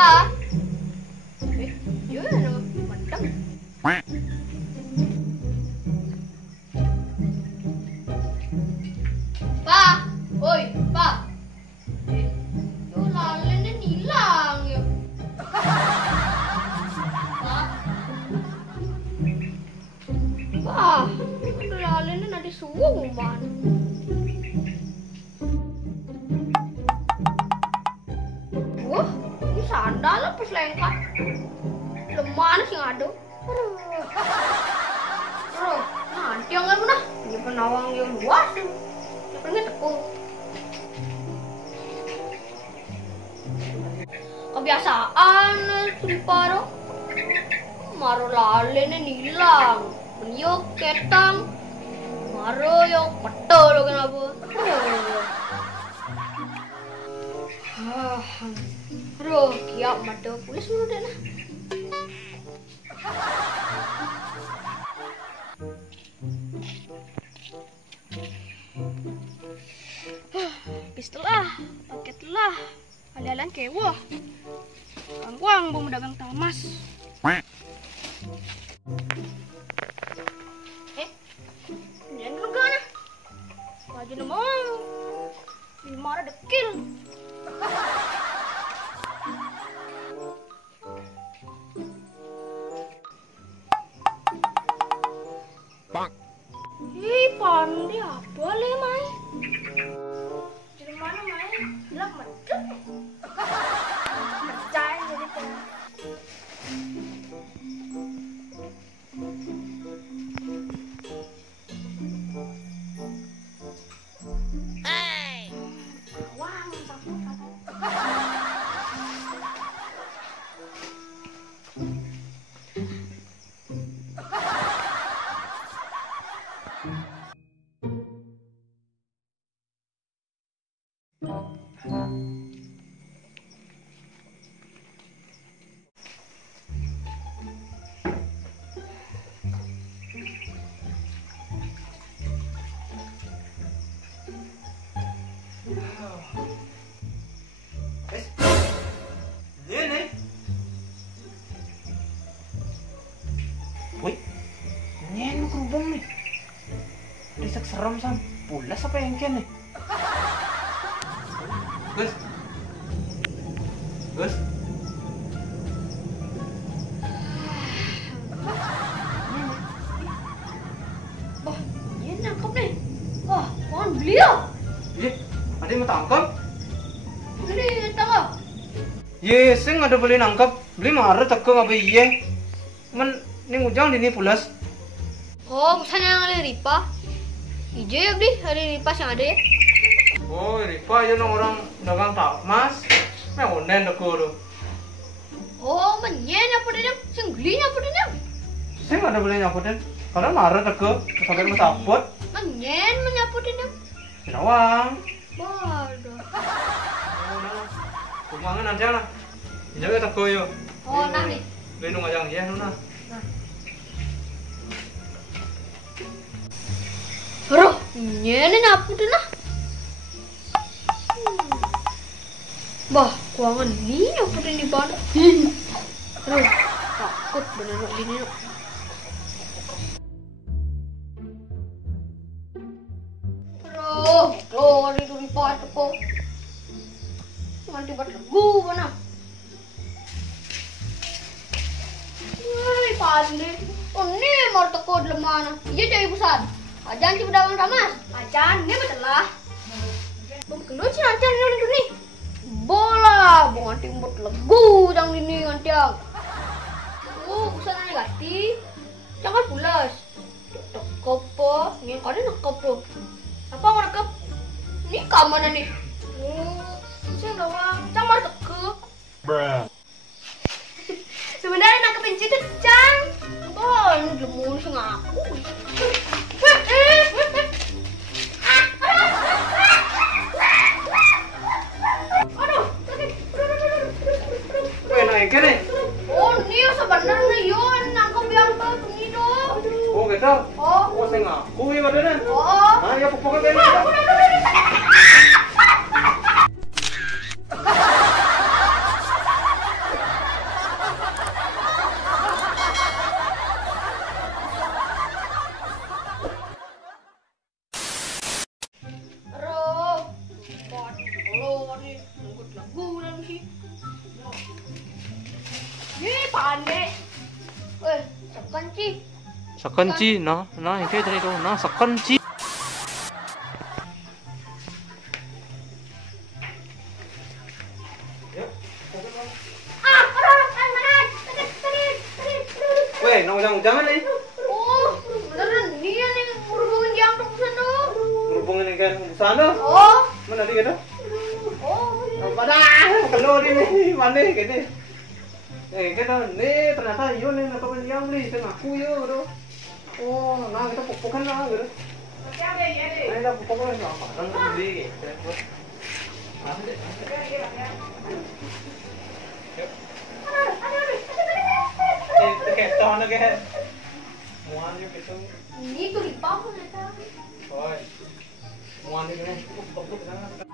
Pak. Iya nama mantap. Pak, oi, Pak. Yo lalennya hilang ya. Pak. Pak, lalennya nanti suwung man. Wah, ini sandal apa selengkat? Lemah sih ngadu. Aduh, nanti yang nggak pernah. Ini penawang yang luas tuh. Pengen tekung. Kebiasaan Triparo. Maro lalene nilang. Menyo ketang. Maro yang petel kenapa? Aduh, kiap mata pulis mulu deh nah. Pistelah, paketlah, alialan kewo. Kangkuang mau dagang tamas. Jangan regana. Wajib nemong. Dimara dekil. Hei, pandai apa le mai? Di mana mai? Gelap macam. Percaya jadi kan. Wang sapu Woi, ini kerubung nih. Risak serem sam. Pulas apa yang kian nih? Gus, Gus. Wah, ini nangkep nih. Wah, pohon beliau. Ye, ada yang mau tangkap? Ini tangkap. Ye, sing ada beli nangkap. Beli marah tekeng apa iye? Men, ini ujang ini pulas. Oh, bukan yang ada Ripa. Ijo ya beli, ada Ripa yang ada ya. Oh, Ripa aja nong orang dagang takmas. Memang onen dekor. Oh, menyen apa dia? Sing beli apa dia? Sing ada beli nyaputin. Karena marah tekeng, sampai mau saput. Menyen menyapu dia. Sinawang. Waduh. Oh, nah. Kumangan nanti lah. Jaga tekeng yo. Oh, nah nih. Beli nung ajang ya, nuna. Aduh, menyen nyapu dia nah. Bah, kuangan ni nyapu dia di bawah. Aduh, takut bener gini. Aduh, itu Ripa itu kok. Nanti buat legu mana? Woi, pandai. Oh, ni mau teko di mana? Iya jadi pusat. Ajan ci pedawang tamas. Ajan, ni betul lah. Bom kelu ci nanti ni. Bola, bong nanti buat legu jang ini nanti ang. Oh, pusat negatif. Jangan pulas. Tekop po. Ni kau ni nekop po. Apa mau nekop? Ni kamana nih? Saya doang. Camar tekep. Sebenarnya nangkepin situ, Cang. Oh, ini gemul sih ngaku. Aduh, Weh, naik nih. oh, ini sebenarnya Yon nangkep yang tuh itu. Oh, gitu. Oh, Oh, saya ngaku ya badannya. oh. Ah, ya pokoknya kayak Sakanci. Sakanci, nah, yang kayak tadi itu, nah, sakanci. Weh, jangan nih. Oh, beneran dia nih ngurubungin yang tuh tuh. Berhubungan dengan sana. Oh, Mana dia dah? oh. Pada keluar ini mana gini. Kita nih ternyata yun nih apa yang beli saya ngaku ya bro. Oh, nah kita pupukan lah gitu. Nah, kita pupukan apa? Dan beli. Kayak tahun kayak muan gitu. Ini tuh di bawah ternyata. Oi. Muan ini.